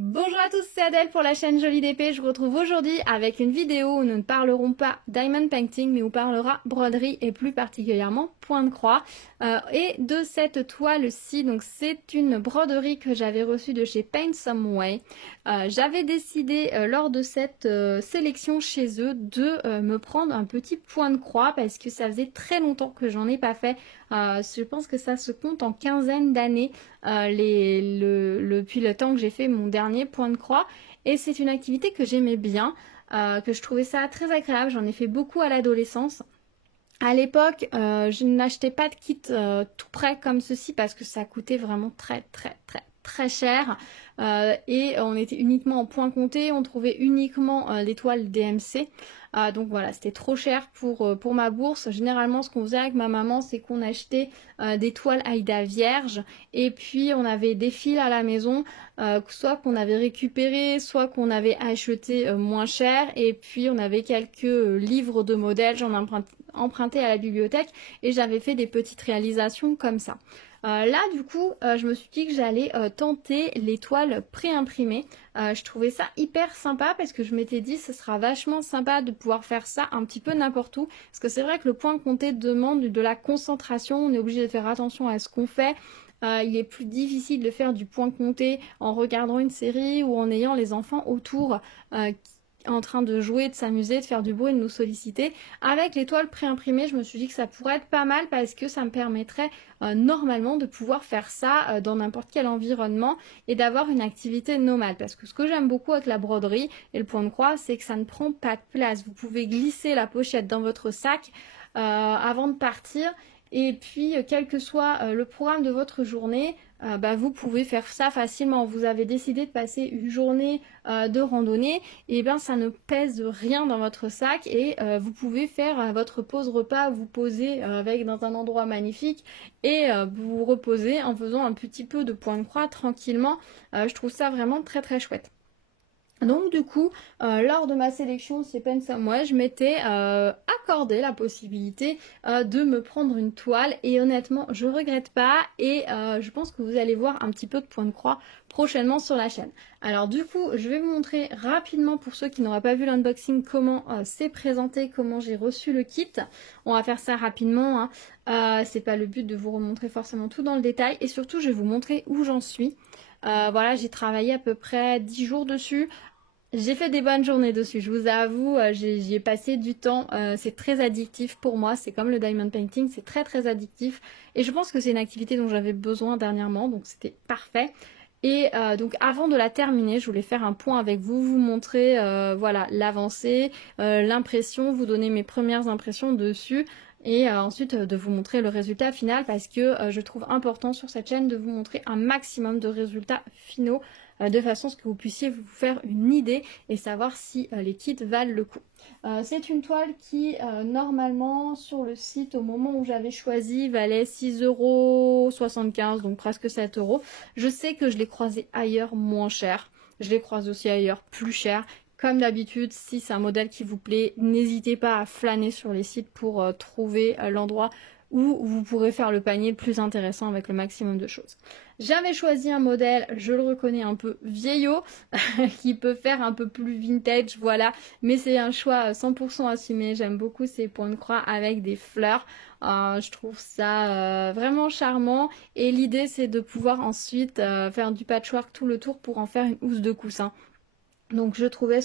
Bonjour à tous, c'est Adèle pour la chaîne Jolie d'Épée. Je vous retrouve aujourd'hui avec une vidéo où nous ne parlerons pas diamond painting, mais où on parlera broderie et plus particulièrement point de croix. Et de cette toile-ci, donc c'est une broderie que j'avais reçue de chez Paint Some Way. J'avais décidé lors de cette sélection chez eux de me prendre un petit point de croix parce que ça faisait très longtemps que j'en ai pas fait. Je pense que ça se compte en quinzaine d'années depuis le temps que j'ai fait mon dernier point de croix, et c'est une activité que j'aimais bien, que je trouvais ça très agréable. J'en ai fait beaucoup à l'adolescence. À l'époque, je n'achetais pas de kit tout prêt comme ceci parce que ça coûtait vraiment très cher, et on était uniquement en point compté, on trouvait uniquement des toiles DMC. Donc voilà, c'était trop cher pour ma bourse. Généralement, ce qu'on faisait avec ma maman, c'est qu'on achetait des toiles Aïda vierges, et puis on avait des fils à la maison, soit qu'on avait récupéré, soit qu'on avait acheté moins cher, et puis on avait quelques livres de modèles, j'en emprunté à la bibliothèque, et j'avais fait des petites réalisations comme ça. Là du coup je me suis dit que j'allais tenter les toiles préimprimées. Je trouvais ça hyper sympa parce que je m'étais dit ce sera vachement sympa de pouvoir faire ça un petit peu n'importe où, parce que c'est vrai que le point compté demande de la concentration, on est obligé de faire attention à ce qu'on fait. Il est plus difficile de faire du point compté en regardant une série ou en ayant les enfants autour en train de jouer, de s'amuser, de faire du bruit, de nous solliciter. Avec les toiles préimprimées, je me suis dit que ça pourrait être pas mal parce que ça me permettrait normalement de pouvoir faire ça dans n'importe quel environnement et d'avoir une activité nomade. Parce que ce que j'aime beaucoup avec la broderie et le point de croix, c'est que ça ne prend pas de place. Vous pouvez glisser la pochette dans votre sac avant de partir. Et puis, quel que soit le programme de votre journée, vous pouvez faire ça facilement. Vous avez décidé de passer une journée de randonnée, et bien ça ne pèse rien dans votre sac, et vous pouvez faire votre pause repas, vous poser dans un endroit magnifique et vous reposer en faisant un petit peu de point de croix tranquillement. Je trouve ça vraiment très chouette. Donc du coup, lors de ma sélection chez Paint Some Way, je m'étais accordé la possibilité de me prendre une toile, et honnêtement je regrette pas, et je pense que vous allez voir un petit peu de point de croix prochainement sur la chaîne. Alors du coup, je vais vous montrer rapidement, pour ceux qui n'auraient pas vu l'unboxing, comment c'est présenté, comment j'ai reçu le kit. On va faire ça rapidement, hein. C'est pas le but de vous remontrer forcément tout dans le détail, et surtout je vais vous montrer où j'en suis. Voilà, j'ai travaillé à peu près 10 jours dessus. J'ai fait des bonnes journées dessus, je vous avoue, j'y ai passé du temps. C'est très addictif pour moi, c'est comme le diamond painting, c'est très addictif, et je pense que c'est une activité dont j'avais besoin dernièrement, donc c'était parfait. Et donc avant de la terminer, je voulais faire un point avec vous, vous montrer voilà, l'avancée, l'impression, vous donner mes premières impressions dessus, et ensuite de vous montrer le résultat final, parce que je trouve important sur cette chaîne de vous montrer un maximum de résultats finaux, de façon à ce que vous puissiez vous faire une idée et savoir si les kits valent le coup. C'est une toile qui normalement sur le site au moment où j'avais choisi valait 6,75 €, donc presque 7 €. Je sais que je l'ai croisé ailleurs moins cher, je l'ai croisé aussi ailleurs plus cher. Comme d'habitude, si c'est un modèle qui vous plaît, n'hésitez pas à flâner sur les sites pour trouver l'endroit où vous pourrez faire le panier le plus intéressant avec le maximum de choses. J'avais choisi un modèle, je le reconnais, un peu vieillot, qui peut faire un peu plus vintage, voilà, mais c'est un choix 100% assumé. J'aime beaucoup ces points de croix avec des fleurs. Je trouve ça vraiment charmant, et l'idée c'est de pouvoir ensuite faire du patchwork tout le tour pour en faire une housse de coussin. Donc je trouvais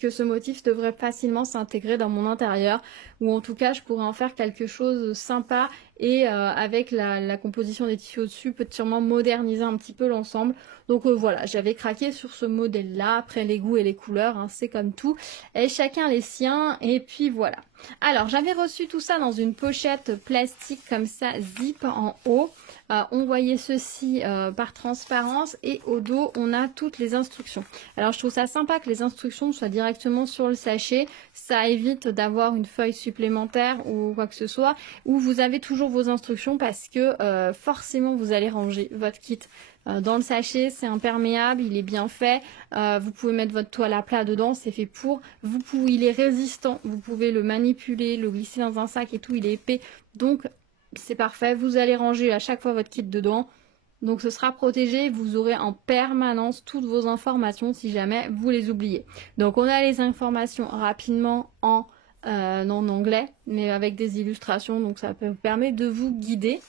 que ce motif devrait facilement s'intégrer dans mon intérieur, ou en tout cas je pourrais en faire quelque chose de sympa, et avec la composition des tissus au-dessus peut sûrement moderniser un petit peu l'ensemble. Donc voilà, j'avais craqué sur ce modèle là, après les goûts et les couleurs, hein, c'est comme tout, et chacun les siens, et puis voilà. Alors j'avais reçu tout ça dans une pochette plastique comme ça, zip en haut. On voyait ceci par transparence, et au dos on a toutes les instructions. Alors je trouve ça sympa que les instructions soient directement sur le sachet, ça évite d'avoir une feuille supplémentaire ou quoi que ce soit, où vous avez toujours vos instructions, parce que forcément vous allez ranger votre kit dans le sachet. C'est imperméable, il est bien fait, vous pouvez mettre votre toile à plat dedans, c'est fait pour, il est résistant, vous pouvez le manipuler, le glisser dans un sac et tout, il est épais, donc c'est parfait. Vous allez ranger à chaque fois votre kit dedans, Donc ce sera protégé, vous aurez en permanence toutes vos informations si jamais vous les oubliez. Donc on a les informations rapidement en anglais, mais avec des illustrations, donc ça peut vous permettre de vous guider.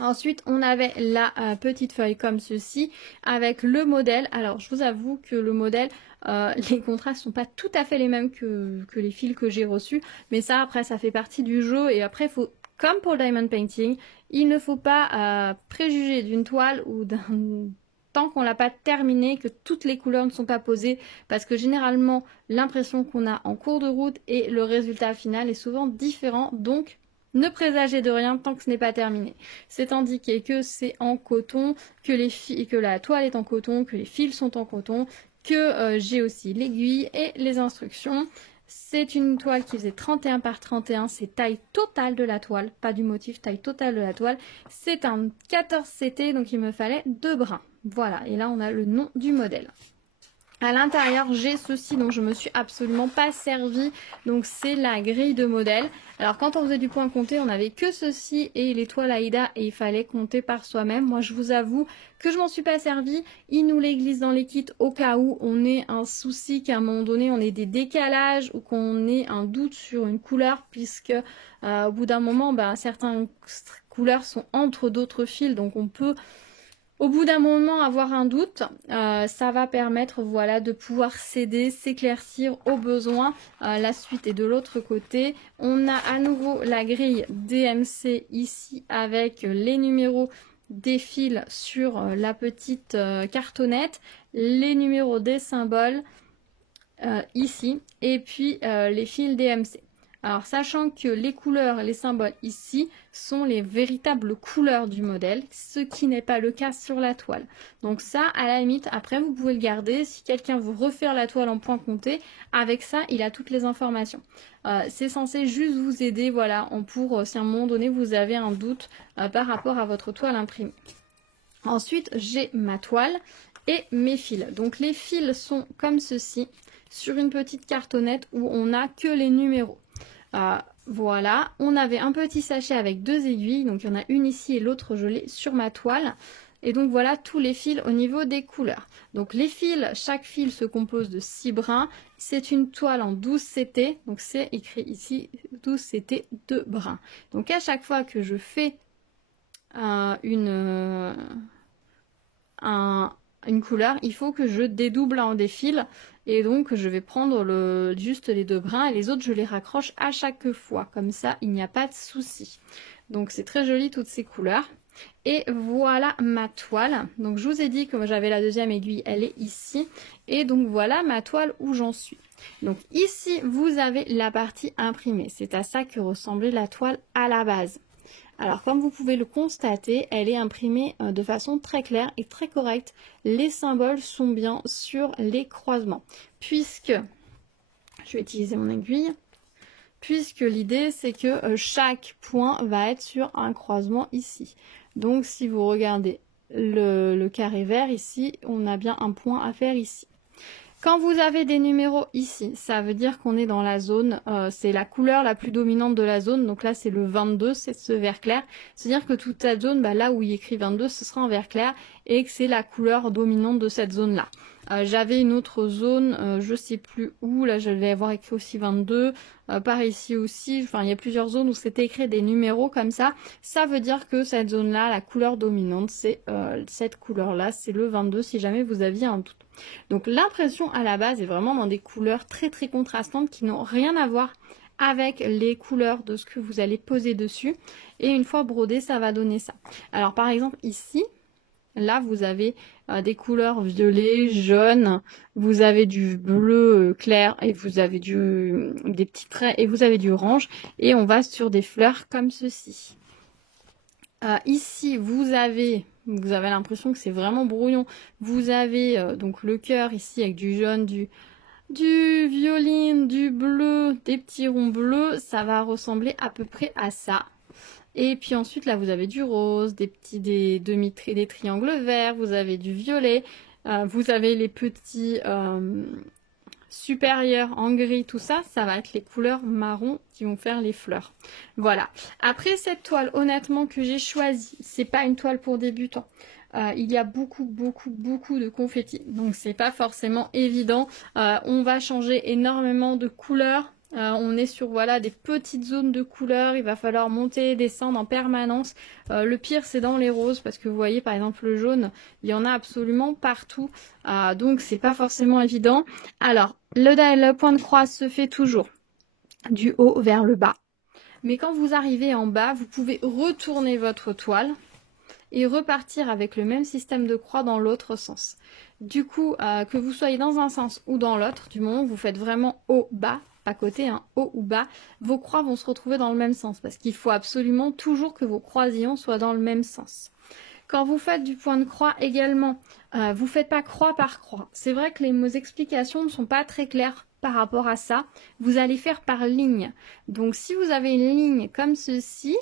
Ensuite, on avait la petite feuille comme ceci avec le modèle. Alors, je vous avoue que le modèle, les contrastes sont pas tout à fait les mêmes que les fils que j'ai reçus. Mais ça, après, ça fait partie du jeu. Et après, faut, comme pour le diamond painting, il ne faut pas préjuger d'une toile ou d'un... tant qu'on l'a pas terminé, que toutes les couleurs ne sont pas posées. Parce que généralement, l'impression qu'on a en cours de route et le résultat final est souvent différent. Donc, ne présagez de rien tant que ce n'est pas terminé. C'est indiqué que c'est en coton, que la toile est en coton, que les fils sont en coton, que j'ai aussi l'aiguille et les instructions. C'est une toile qui faisait 31 par 31, c'est taille totale de la toile, pas du motif, taille totale de la toile. C'est un 14 CT, donc il me fallait 2 brins. Voilà, et là on a le nom du modèle. À l'intérieur, j'ai ceci dont je me suis absolument pas servi. Donc c'est la grille de modèle. Alors quand on faisait du point compté, on n'avait que ceci et les toiles Aïda et il fallait compter par soi-même. Moi je vous avoue que je m'en suis pas servi. Ils nous les glissent dans les kits au cas où on ait un souci, qu'à un moment donné on ait des décalages ou qu'on ait un doute sur une couleur, puisque au bout d'un moment, certaines couleurs sont entre d'autres fils, donc on peut... Au bout d'un moment, avoir un doute, ça va permettre voilà, de pouvoir s'aider, s'éclaircir au besoin. La suite est de l'autre côté. On a à nouveau la grille DMC ici avec les numéros des fils sur la petite cartonnette, les numéros des symboles ici et puis les fils DMC. Alors, sachant que les couleurs, les symboles ici sont les véritables couleurs du modèle, ce qui n'est pas le cas sur la toile. Donc ça, à la limite, après, vous pouvez le garder. Si quelqu'un veut refaire la toile en point compté, avec ça, il a toutes les informations. C'est censé juste vous aider, voilà, pour si à un moment donné, vous avez un doute par rapport à votre toile imprimée. Ensuite, j'ai ma toile et mes fils. Donc, les fils sont comme ceci, sur une petite cartonnette où on n'a que les numéros. Voilà, on avait un petit sachet avec 2 aiguilles, donc il y en a une ici et l'autre je l'ai sur ma toile. Et donc voilà tous les fils au niveau des couleurs. Donc les fils, chaque fil se compose de 6 brins. C'est une toile en 12 CT, donc c'est écrit ici 12 CT 2 brins. Donc à chaque fois que je fais une couleur, il faut que je dédouble en des fils. Et donc je vais prendre juste les 2 brins et les autres je les raccroche à chaque fois. Comme ça il n'y a pas de souci. Donc c'est très joli toutes ces couleurs. Et voilà ma toile. Donc je vous ai dit que j'avais la deuxième aiguille, elle est ici. Et donc voilà ma toile où j'en suis. Donc ici vous avez la partie imprimée. C'est à ça que ressemblait la toile à la base. Alors comme vous pouvez le constater, elle est imprimée de façon très claire et très correcte. Les symboles sont bien sur les croisements. Puisque, je vais utiliser mon aiguille, puisque l'idée c'est que chaque point va être sur un croisement ici. Donc si vous regardez le carré vert ici, on a bien un point à faire ici. Quand vous avez des numéros ici, ça veut dire qu'on est dans la zone, c'est la couleur la plus dominante de la zone. Donc là, c'est le 22, c'est ce vert clair. C'est-à-dire que toute cette zone, là où il écrit 22, ce sera en vert clair et que c'est la couleur dominante de cette zone-là. J'avais une autre zone, je sais plus où, là je vais avoir écrit aussi 22, par ici aussi, enfin il y a plusieurs zones où c'était écrit des numéros comme ça. Ça veut dire que cette zone-là, la couleur dominante, c'est cette couleur-là, c'est le 22 si jamais vous aviez un doute. Donc l'impression à la base est vraiment dans des couleurs très très contrastantes qui n'ont rien à voir avec les couleurs de ce que vous allez poser dessus. Et une fois brodé, ça va donner ça. Alors par exemple ici, là vous avez des couleurs violet, jaune, vous avez du bleu clair et vous avez des petits traits et vous avez du orange. Et on va sur des fleurs comme ceci. Ici vous avez l'impression que c'est vraiment brouillon. Vous avez donc le cœur ici avec du jaune, du violine, du bleu, des petits ronds bleus. Ça va ressembler à peu près à ça. Et puis ensuite là vous avez du rose, des triangles verts, vous avez du violet, vous avez les petits supérieurs en gris, tout ça, ça va être les couleurs marron qui vont faire les fleurs. Voilà. Après cette toile, honnêtement, que j'ai choisie, c'est pas une toile pour débutants. il y a beaucoup de confettis, donc c'est pas forcément évident. On va changer énormément de couleurs. On est sur voilà des petites zones de couleurs, il va falloir monter et descendre en permanence. Le pire c'est dans les roses parce que vous voyez par exemple le jaune, il y en a absolument partout, donc c'est pas forcément évident. Alors le point de croix se fait toujours du haut vers le bas, mais quand vous arrivez en bas, vous pouvez retourner votre toile et repartir avec le même système de croix dans l'autre sens. Du coup, que vous soyez dans un sens ou dans l'autre, du moment où vous faites vraiment haut-bas, pas côté, hein, haut ou bas, vos croix vont se retrouver dans le même sens, parce qu'il faut absolument toujours que vos croisillons soient dans le même sens. Quand vous faites du point de croix également, vous ne faites pas croix par croix. C'est vrai que mes explications ne sont pas très claires par rapport à ça. Vous allez faire par ligne. Donc si vous avez une ligne comme ceci,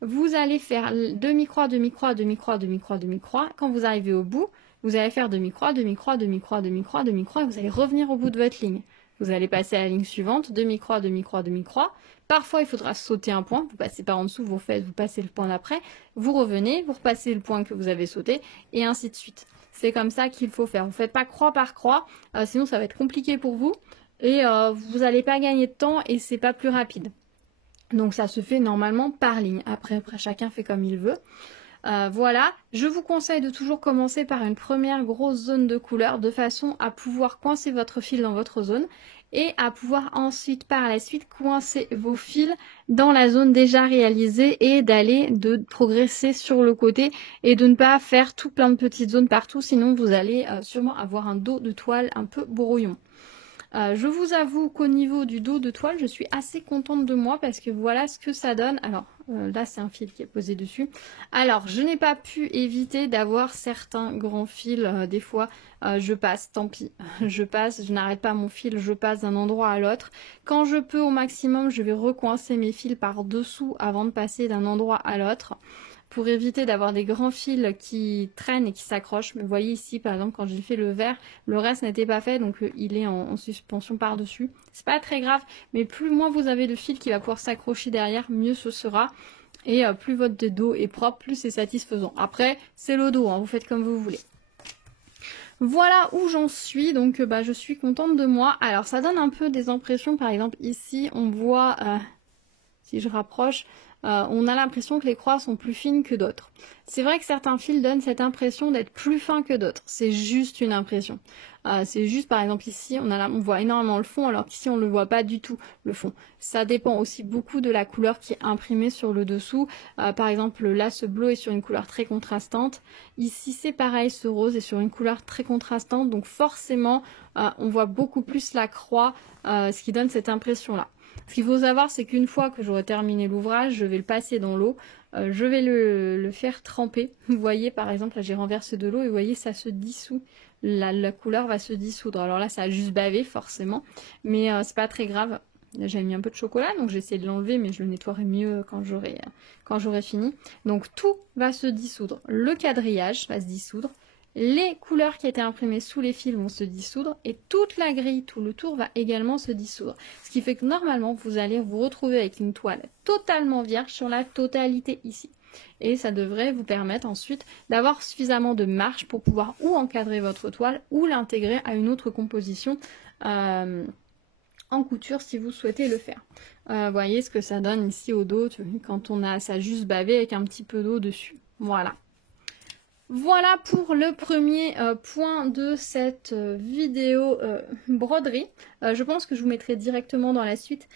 vous allez faire demi-croix, demi-croix, demi-croix, demi-croix, demi-croix. Quand vous arrivez au bout, vous allez faire demi-croix, demi-croix, demi-croix, demi-croix, demi-croix, et vous allez revenir au bout de votre ligne. Vous allez passer à la ligne suivante, demi-croix, demi-croix, demi-croix. Parfois, il faudra sauter un point. Vous passez par en dessous, vous passez le point d'après. Vous revenez, vous repassez le point que vous avez sauté, et ainsi de suite. C'est comme ça qu'il faut faire. Vous ne faites pas croix par croix, sinon ça va être compliqué pour vous. Et vous n'allez pas gagner de temps et c'est pas plus rapide. Donc ça se fait normalement par ligne. Après chacun fait comme il veut. Voilà, je vous conseille de toujours commencer par une première grosse zone de couleur de façon à pouvoir coincer votre fil dans votre zone et à pouvoir ensuite par la suite coincer vos fils dans la zone déjà réalisée et de progresser sur le côté et de ne pas faire tout plein de petites zones partout, sinon vous allez sûrement avoir un dos de toile un peu brouillon. Je vous avoue qu'au niveau du dos de toile, je suis assez contente de moi parce que voilà ce que ça donne. Alors là, c'est un fil qui est posé dessus. Alors, je n'ai pas pu éviter d'avoir certains grands fils. Des fois, je passe, tant pis. Je passe, je n'arrête pas mon fil, je passe d'un endroit à l'autre. Quand je peux au maximum, je vais recoincer mes fils par dessous avant de passer d'un endroit à l'autre, pour éviter d'avoir des grands fils qui traînent et qui s'accrochent. Mais vous voyez ici, par exemple, quand j'ai fait le vert, le reste n'était pas fait, donc il est en suspension par-dessus. C'est pas très grave, mais moins vous avez de fil qui va pouvoir s'accrocher derrière, mieux ce sera. Et plus votre dos est propre, plus c'est satisfaisant. Après, c'est le dos, hein, vous faites comme vous voulez. Voilà où j'en suis, donc je suis contente de moi. Alors ça donne un peu des impressions, par exemple ici, on voit, si je rapproche, on a l'impression que les croix sont plus fines que d'autres. C'est vrai que certains fils donnent cette impression d'être plus fins que d'autres. C'est juste une impression. C'est juste par exemple ici, on voit énormément le fond alors qu'ici on ne le voit pas du tout le fond. Ça dépend aussi beaucoup de la couleur qui est imprimée sur le dessous. Par exemple là ce bleu est sur une couleur très contrastante. Ici c'est pareil, ce rose est sur une couleur très contrastante. Donc forcément on voit beaucoup plus la croix, ce qui donne cette impression là. Ce qu'il faut savoir, c'est qu'une fois que j'aurai terminé l'ouvrage, je vais le passer dans l'eau, je vais le faire tremper. Vous voyez, par exemple, là j'ai renversé de l'eau et vous voyez, ça se dissout. La couleur va se dissoudre. Alors là, ça a juste bavé, forcément, mais c'est pas très grave. J'ai mis un peu de chocolat, donc j'ai essayé de l'enlever, mais je le nettoierai mieux quand j'aurai fini. Donc tout va se dissoudre. Le quadrillage va se dissoudre. Les couleurs qui étaient imprimées sous les fils vont se dissoudre et toute la grille, tout le tour va également se dissoudre. Ce qui fait que normalement, vous allez vous retrouver avec une toile totalement vierge sur la totalité ici. Et ça devrait vous permettre ensuite d'avoir suffisamment de marge pour pouvoir ou encadrer votre toile ou l'intégrer à une autre composition en couture si vous souhaitez le faire. Voyez ce que ça donne ici au dos quand on a ça juste bavé avec un petit peu d'eau dessus. Voilà. Voilà pour le premier point de cette vidéo broderie. Je pense que je vous mettrai directement dans la suite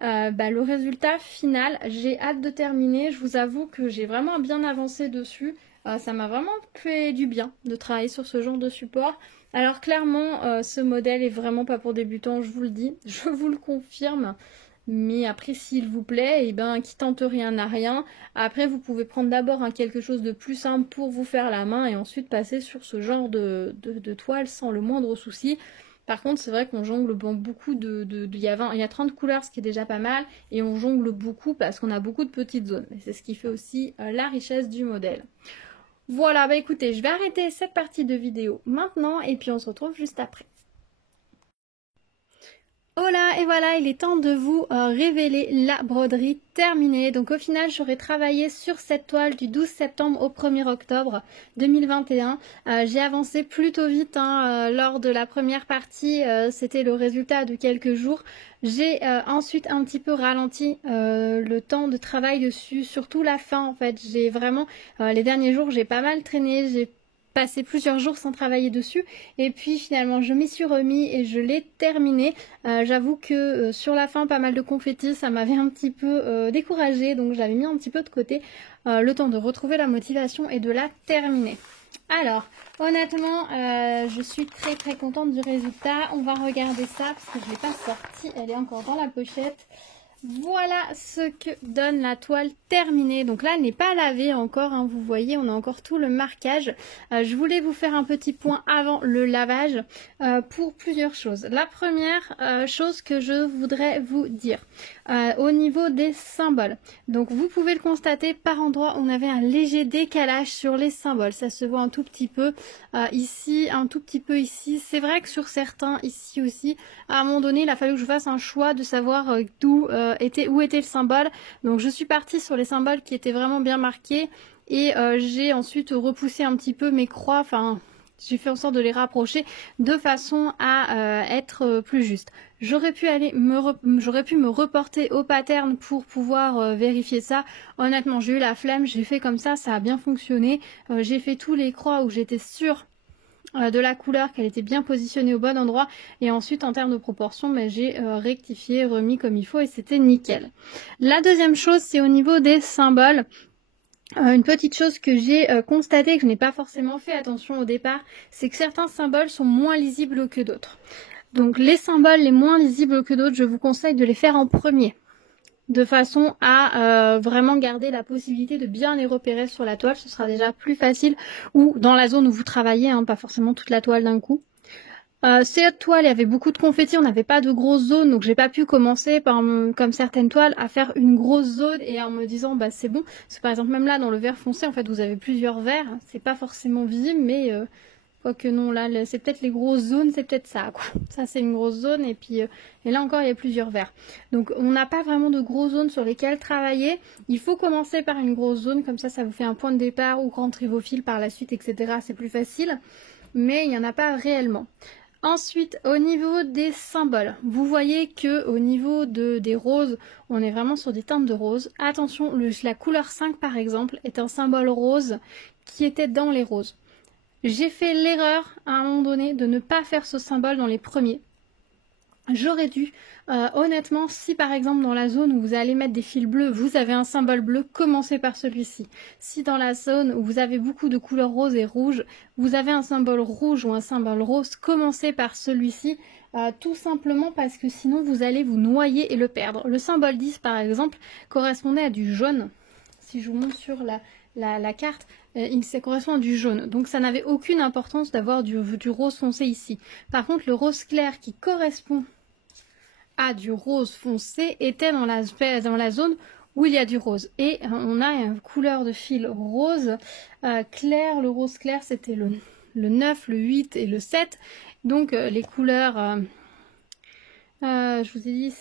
le résultat final. J'ai hâte de terminer. Je vous avoue que j'ai vraiment bien avancé dessus. Ça m'a vraiment fait du bien de travailler sur ce genre de support. Alors clairement, ce modèle est vraiment pas pour débutants, je vous le dis. Je vous le confirme. Mais après, s'il vous plaît, eh ben, qui tente rien n'a rien. Après, vous pouvez prendre d'abord quelque chose de plus simple pour vous faire la main et ensuite passer sur ce genre de toile sans le moindre souci. Par contre, c'est vrai qu'on jongle beaucoup il y a 30 couleurs, ce qui est déjà pas mal, et on jongle beaucoup parce qu'on a beaucoup de petites zones. Et c'est ce qui fait aussi la richesse du modèle. Voilà, bah écoutez, je vais arrêter cette partie de vidéo maintenant et puis on se retrouve juste après. Hola, et voilà, il est temps de vous révéler la broderie terminée. Donc au final, j'aurai travaillé sur cette toile du 12 septembre au 1er octobre 2021. J'ai avancé plutôt vite lors de la première partie, c'était le résultat de quelques jours. J'ai ensuite un petit peu ralenti le temps de travail dessus, surtout la fin en fait. J'ai vraiment, les derniers jours, j'ai pas mal traîné, j'ai passé plusieurs jours sans travailler dessus et puis finalement je m'y suis remis et je l'ai terminé. J'avoue que sur la fin pas mal de confettis ça m'avait un petit peu découragée, donc j'avais mis un petit peu de côté le temps de retrouver la motivation et de la terminer. Alors honnêtement je suis très contente du résultat. On va regarder ça parce que je ne l'ai pas sortie, elle est encore dans la pochette. Voilà ce que donne la toile terminée. Donc là, elle n'est pas lavée encore, hein, vous voyez, on a encore tout le marquage. Je voulais vous faire un petit point avant le lavage pour plusieurs choses. La première chose que je voudrais vous dire, au niveau des symboles. Donc vous pouvez le constater, par endroits, on avait un léger décalage sur les symboles. Ça se voit un tout petit peu ici, un tout petit peu ici. C'est vrai que sur certains, ici aussi, à un moment donné, il a fallu que je fasse un choix de savoir où était le symbole. Donc je suis partie sur les symboles qui étaient vraiment bien marqués et j'ai ensuite repoussé un petit peu mes croix, enfin j'ai fait en sorte de les rapprocher de façon à être plus juste. J'aurais pu me reporter au pattern pour pouvoir vérifier ça. Honnêtement, j'ai eu la flemme, j'ai fait comme ça a bien fonctionné. J'ai fait tous les croix où j'étais sûre de la couleur, qu'elle était bien positionnée au bon endroit, et ensuite en termes de proportion j'ai rectifié, remis comme il faut et c'était nickel. La deuxième chose, c'est au niveau des symboles. Une petite chose que j'ai constatée, que je n'ai pas forcément fait attention au départ, c'est que certains symboles sont moins lisibles que d'autres. Donc les symboles les moins lisibles que d'autres, je vous conseille de les faire en premier, de façon à vraiment garder la possibilité de bien les repérer sur la toile. Ce sera déjà plus facile, ou dans la zone où vous travaillez, pas forcément toute la toile d'un coup. Cette toile, il y avait beaucoup de confettis, on n'avait pas de grosses zones, donc j'ai pas pu commencer comme certaines toiles à faire une grosse zone et en me disant bah c'est bon. Parce que par exemple même là dans le vert foncé, en fait vous avez plusieurs verts, c'est pas forcément visible, mais quoique non, là c'est peut-être les grosses zones, c'est peut-être ça quoi. Ça c'est une grosse zone et puis et là encore il y a plusieurs verts. Donc on n'a pas vraiment de grosses zones sur lesquelles travailler. Il faut commencer par une grosse zone, comme ça vous fait un point de départ ou rentrer vos fils par la suite, etc. C'est plus facile, mais il n'y en a pas réellement. Ensuite, au niveau des symboles, vous voyez que au niveau des roses, on est vraiment sur des teintes de rose. Attention, la couleur 5 par exemple est un symbole rose qui était dans les roses. J'ai fait l'erreur à un moment donné de ne pas faire ce symbole dans les premiers. J'aurais dû, honnêtement, si par exemple dans la zone où vous allez mettre des fils bleus, vous avez un symbole bleu, commencez par celui-ci. Si dans la zone où vous avez beaucoup de couleurs roses et rouges, vous avez un symbole rouge ou un symbole rose, commencez par celui-ci, tout simplement parce que sinon vous allez vous noyer et le perdre. Le symbole 10 par exemple correspondait à du jaune. Si je vous montre sur la carte, ça correspond à du jaune. Donc ça n'avait aucune importance d'avoir du rose foncé ici. Par contre, le rose clair qui correspond à du rose foncé était dans la zone où il y a du rose. Et on a une couleur de fil rose clair. Le rose clair, c'était le 9, le 8 et le 7. Donc les couleurs, je vous ai dit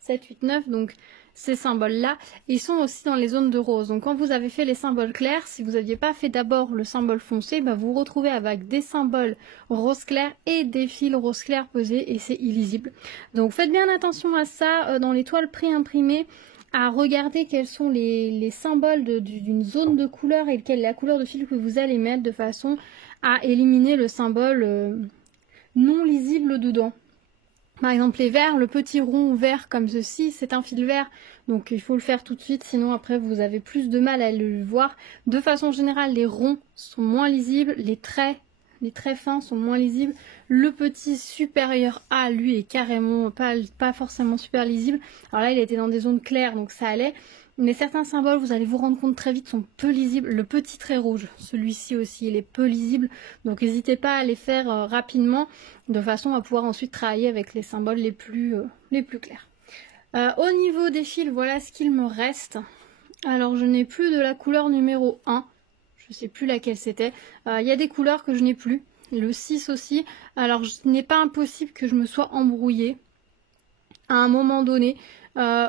7, 8, 9, donc ces symboles-là, ils sont aussi dans les zones de rose. Donc quand vous avez fait les symboles clairs, si vous n'aviez pas fait d'abord le symbole foncé, vous vous retrouvez avec des symboles rose clair et des fils rose clair posés et c'est illisible. Donc faites bien attention à ça dans les toiles pré-imprimées, à regarder quels sont les symboles d'une zone de couleur et quelle est la couleur de fil que vous allez mettre de façon à éliminer le symbole non lisible dedans. Par exemple les verts, le petit rond vert comme ceci, c'est un fil vert, donc il faut le faire tout de suite, sinon après vous avez plus de mal à le voir. De façon générale, les ronds sont moins lisibles, les traits fins sont moins lisibles. Le petit supérieur A, lui, est carrément pas forcément super lisible. Alors là, il était dans des zones claires, donc ça allait. Mais certains symboles, vous allez vous rendre compte très vite, sont peu lisibles. Le petit trait rouge, celui-ci aussi, il est peu lisible. Donc n'hésitez pas à les faire rapidement, de façon à pouvoir ensuite travailler avec les symboles les plus clairs. Au niveau des fils, voilà ce qu'il me reste. Alors je n'ai plus de la couleur numéro 1. Je ne sais plus laquelle c'était. Il y a des couleurs que je n'ai plus. le 6 aussi. Alors il n'est pas impossible que je me sois embrouillée à un moment donné.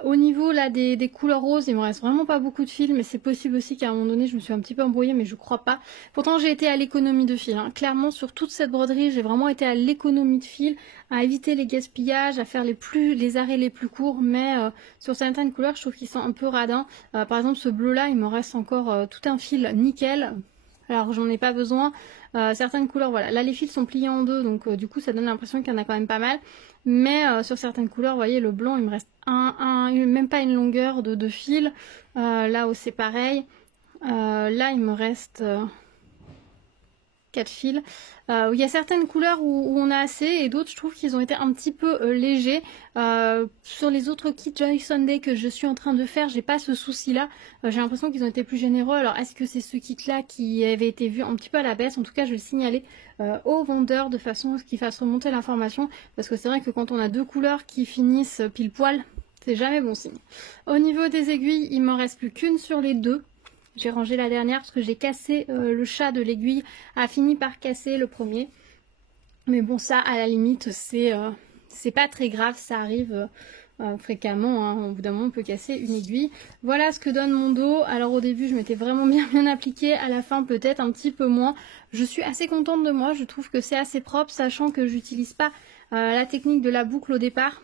Au niveau là des couleurs roses, il me reste vraiment pas beaucoup de fils, mais c'est possible aussi qu'à un moment donné je me suis un petit peu embrouillée, mais je crois pas. Pourtant j'ai été à l'économie de fils, hein. Clairement sur toute cette broderie j'ai vraiment été à l'économie de fils, à éviter les gaspillages, à faire les arrêts les plus courts, mais sur certaines couleurs je trouve qu'ils sont un peu radins. Par exemple ce bleu là il me reste encore tout un fil nickel. Alors j'en ai pas besoin. Certaines couleurs, voilà. Là les fils sont pliés en deux, donc du coup ça donne l'impression qu'il y en a quand même pas mal. Mais sur certaines couleurs, vous voyez, le blanc, il me reste même pas une longueur de fil. Là où c'est pareil. Là il me reste 4 fils. Il y a certaines couleurs où on a assez et d'autres je trouve qu'ils ont été un petit peu légers. Sur les autres kits Joy Sunday que je suis en train de faire, j'ai pas ce souci là. J'ai l'impression qu'ils ont été plus généreux. Alors est-ce que c'est ce kit là qui avait été vu un petit peu à la baisse? En tout cas je vais le signaler aux vendeurs de façon à ce qu'ils fassent remonter l'information. Parce que c'est vrai que quand on a deux couleurs qui finissent pile poil, c'est jamais bon signe. Au niveau des aiguilles, il m'en reste plus qu'une sur les deux. J'ai rangé la dernière parce que j'ai cassé le chat de l'aiguille, a fini par casser le premier. Mais bon, ça, à la limite, c'est pas très grave, ça arrive fréquemment, hein. Au bout d'un moment, on peut casser une aiguille. Voilà ce que donne mon dos. Alors au début, je m'étais vraiment bien appliquée, à la fin, peut-être un petit peu moins. Je suis assez contente de moi, je trouve que c'est assez propre, sachant que j'utilise pas la technique de la boucle au départ.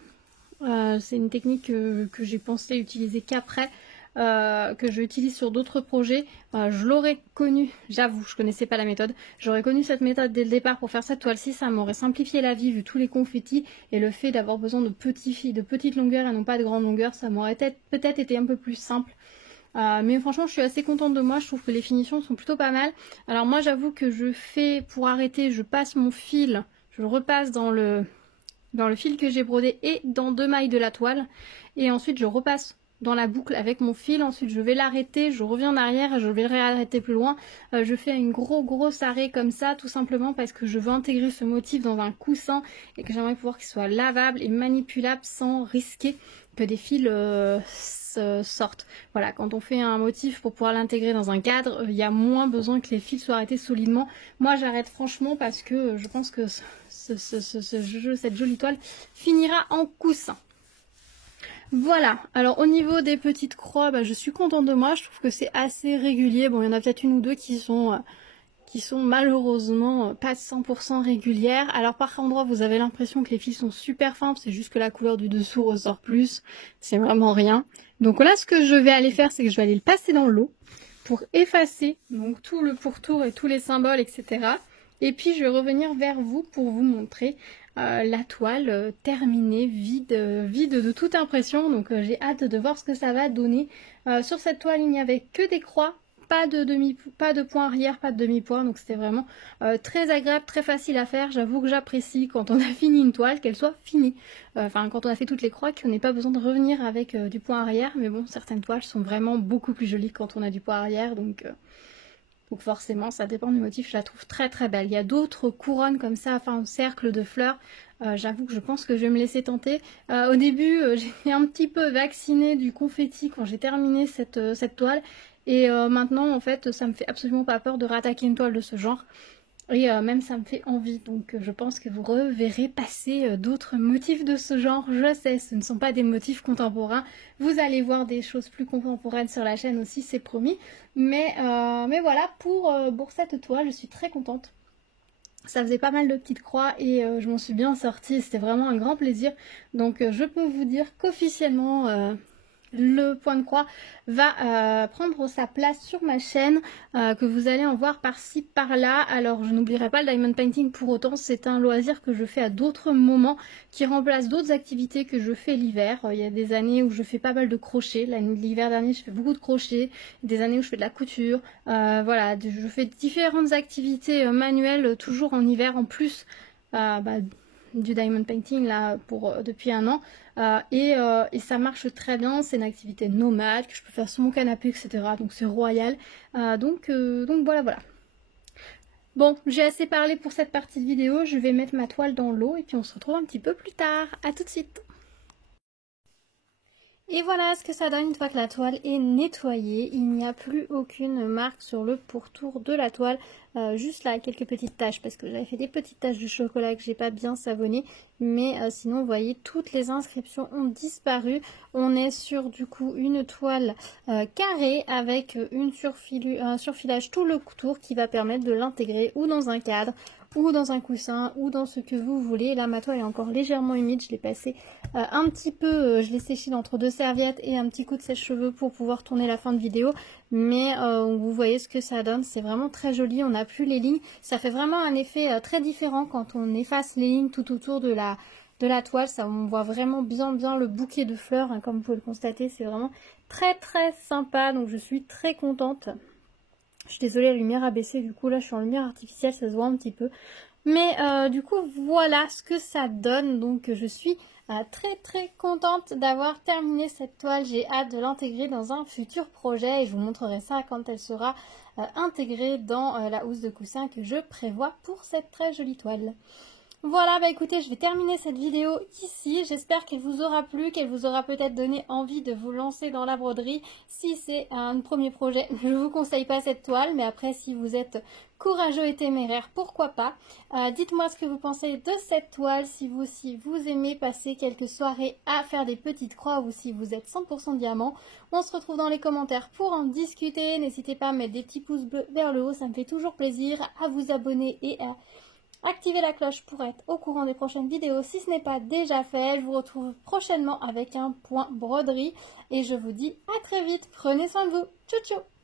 C'est une technique que j'ai pensé utiliser qu'après. Que je utilise sur d'autres projets, je l'aurais connu, j'avoue, je connaissais pas la méthode, j'aurais connu cette méthode dès le départ pour faire cette toile-ci, ça m'aurait simplifié la vie vu tous les confettis et le fait d'avoir besoin de petites longueurs et non pas de grandes longueurs, ça m'aurait peut-être été un peu plus simple. Mais franchement je suis assez contente de moi, je trouve que les finitions sont plutôt pas mal. Alors moi j'avoue que je fais, pour arrêter, je passe mon fil, je le repasse dans le fil que j'ai brodé et dans 2 mailles de la toile et ensuite je repasse dans la boucle avec mon fil, ensuite je vais l'arrêter, je reviens en arrière et je vais le réarrêter plus loin. Je fais une gros arrêt comme ça tout simplement parce que je veux intégrer ce motif dans un coussin et que j'aimerais pouvoir qu'il soit lavable et manipulable sans risquer que des fils sortent. Voilà, quand on fait un motif pour pouvoir l'intégrer dans un cadre, il y a moins besoin que les fils soient arrêtés solidement. Moi j'arrête franchement parce que je pense que cette jolie toile finira en coussin. Voilà, alors au niveau des petites croix, je suis contente de moi, je trouve que c'est assez régulier. Bon, il y en a peut-être une ou deux qui sont malheureusement pas 100% régulières. Alors par endroits, vous avez l'impression que les fils sont super fins, c'est juste que la couleur du dessous ressort plus, c'est vraiment rien. Donc là, ce que je vais aller faire, c'est que je vais aller le passer dans l'eau pour effacer donc tout le pourtour et tous les symboles, etc. Et puis je vais revenir vers vous pour vous montrer la toile terminée, vide de toute impression. Donc j'ai hâte de voir ce que ça va donner. Sur cette toile, il n'y avait que des croix, pas de point arrière, pas de demi-point. Donc c'était vraiment très agréable, très facile à faire. J'avoue que j'apprécie quand on a fini une toile, qu'elle soit finie. Enfin, quand on a fait toutes les croix, qu'on n'ait pas besoin de revenir avec du point arrière. Mais bon, certaines toiles sont vraiment beaucoup plus jolies quand on a du point arrière. Donc forcément, ça dépend du motif, je la trouve très belle. Il y a d'autres couronnes comme ça, enfin un cercle de fleurs. J'avoue que je pense que je vais me laisser tenter. Au début, j'étais un petit peu vaccinée du confetti quand j'ai terminé cette toile. Et maintenant, en fait, ça me fait absolument pas peur de rattaquer une toile de ce genre. Et même ça me fait envie, donc je pense que vous reverrez passer d'autres motifs de ce genre. Je sais, ce ne sont pas des motifs contemporains, vous allez voir des choses plus contemporaines sur la chaîne aussi, c'est promis. Mais voilà, pour cette toile, je suis très contente. Ça faisait pas mal de petites croix et je m'en suis bien sortie, c'était vraiment un grand plaisir. Donc je peux vous dire qu'officiellement le point de croix va prendre sa place sur ma chaîne, que vous allez en voir par-ci par-là. Alors je n'oublierai pas le diamond painting pour autant, c'est un loisir que je fais à d'autres moments, qui remplace d'autres activités que je fais l'hiver. Il y a des années où je fais pas mal de crochet, l'hiver dernier je fais beaucoup de crochet, des années où je fais de la couture, voilà, je fais différentes activités manuelles toujours en hiver en plus du diamond painting là depuis un an. Et ça marche très bien, c'est une activité nomade que je peux faire sur mon canapé, etc. Donc c'est royal. Donc voilà. Bon, j'ai assez parlé pour cette partie de vidéo, je vais mettre ma toile dans l'eau et puis on se retrouve un petit peu plus tard. À tout de suite. Et voilà ce que ça donne une fois que la toile est nettoyée. Il n'y a plus aucune marque sur le pourtour de la toile. Juste là, quelques petites taches parce que j'avais fait des petites taches de chocolat que j'ai pas bien savonné. Mais sinon, vous voyez, toutes les inscriptions ont disparu. On est sur du coup une toile carrée avec un surfilage tout le tour qui va permettre de l'intégrer ou dans un cadre ou dans un coussin ou dans ce que vous voulez. Là, ma toile est encore légèrement humide. Je l'ai passé un petit peu, je l'ai séché entre deux serviettes et un petit coup de sèche-cheveux pour pouvoir tourner la fin de vidéo. Mais vous voyez ce que ça donne. C'est vraiment très joli. On n'a plus les lignes. Ça fait vraiment un effet très différent quand on efface les lignes tout autour de la toile. Ça, on voit vraiment bien le bouquet de fleurs. Hein, comme vous pouvez le constater, c'est vraiment très sympa. Donc je suis très contente. Je suis désolée, la lumière a baissé, du coup là je suis en lumière artificielle, ça se voit un petit peu. Mais du coup voilà ce que ça donne, donc je suis très contente d'avoir terminé cette toile. J'ai hâte de l'intégrer dans un futur projet et je vous montrerai ça quand elle sera intégrée dans la housse de coussin que je prévois pour cette très jolie toile. Voilà, bah écoutez, je vais terminer cette vidéo ici. J'espère qu'elle vous aura plu, qu'elle vous aura peut-être donné envie de vous lancer dans la broderie. Si c'est un premier projet, je ne vous conseille pas cette toile, mais après, si vous êtes courageux et téméraire, pourquoi pas. Dites-moi ce que vous pensez de cette toile, si vous aussi vous aimez passer quelques soirées à faire des petites croix ou si vous êtes 100% diamant. On se retrouve dans les commentaires pour en discuter. N'hésitez pas à mettre des petits pouces bleus vers le haut, ça me fait toujours plaisir, à vous abonner et à activez la cloche pour être au courant des prochaines vidéos si ce n'est pas déjà fait. Je vous retrouve prochainement avec un point broderie et je vous dis à très vite. Prenez soin de vous. Ciao ciao.